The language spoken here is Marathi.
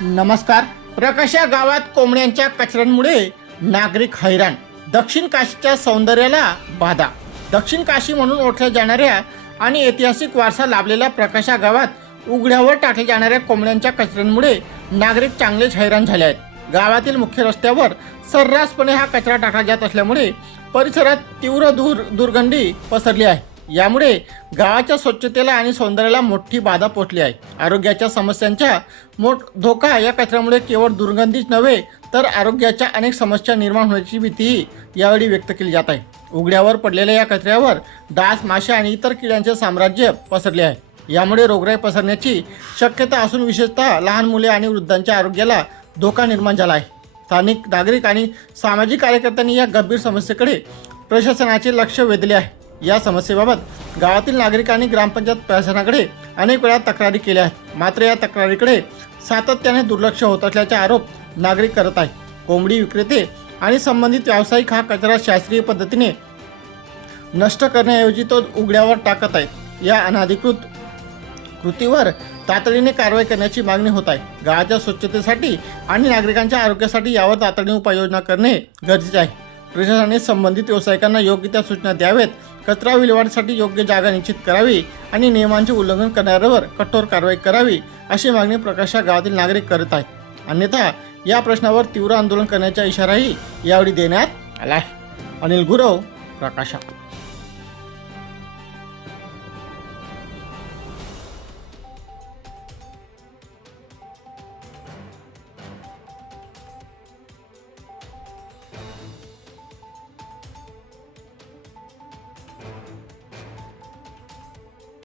नमस्कार. प्रकाशा गावात कोंबड्यांच्या कचऱ्यांमुळे नागरिक हैराण. दक्षिण काशीच्या सौंदर्याला बाधा. दक्षिण काशी म्हणून ओळखल्या जाणाऱ्या आणि ऐतिहासिक वारसा लाभलेल्या प्रकाशा गावात उघड्यावर टाकल्या जाणाऱ्या कोंबड्यांच्या कचऱ्यांमुळे नागरिक चांगलेच हैराण झाले आहेत. गावातील मुख्य रस्त्यावर सर्रासपणे हा कचरा टाकला जात असल्यामुळे परिसरात तीव्र दूर दुर्गंधी पसरली आहे. यामुळे गावाच्या स्वच्छतेला आणि सौंदर्याला मोठी बाधा पोचली आहे. आरोग्याच्या समस्यांचा मोठ धोका या कचऱ्यामुळे केवळ दुर्गंधीच नव्हे तर आरोग्याच्या अनेक समस्या निर्माण होण्याची भीतीही यावेळी व्यक्त केली जात आहे. उघड्यावर पडलेल्या या कचऱ्यावर डास माशा आणि इतर किड्यांचे साम्राज्य पसरले आहे. यामुळे रोगराई पसरण्याची शक्यता असून विशेषतः लहान मुले आणि वृद्धांच्या आरोग्याला धोका निर्माण झाला आहे. स्थानिक नागरिक आणि सामाजिक कार्यकर्त्यांनी या गंभीर समस्येकडे प्रशासनाचे लक्ष वेधले आहे. या समस्येबाबत गावातील नागरिकांनी ग्रामपंचायत प्रशासनाकडे अनेक वेळा तक्रारी केल्या आहेत. मात्र या तक्रारीकडे सातत्याने दुर्लक्ष होत असल्याचा आरोप नागरिक करत आहे कोंबडी विक्रेते आणि संबंधित व्यावसायिक हा कचरा शास्त्रीय पद्धतीने नष्ट करण्याऐवजी तो उघड्यावर टाकत आहेत. या अनाधिकृत कृतीवर तातडीने कारवाई करण्याची मागणी होत आहे. गावाच्या स्वच्छतेसाठी आणि नागरिकांच्या आरोग्यासाठी यावर तातडीने उपाययोजना करणे गरजेचे आहे. प्रशासनाने संबंधित व्यावसायिकांना योग्य त्या सूचना द्यावेत कचरा विल्हेवाटीसाठी योग्य जागा निश्चित करावी आणि नियमांचे उल्लंघन करणाऱ्यावर कठोर कारवाई करावी अशी मागणी प्रकाशा गावातील नागरिक करत आहेत. अन्यथा या प्रश्नावर तीव्र आंदोलन करण्याचा इशाराही यावेळी देण्यात आला आहे अनिल गुरव प्रकाशा.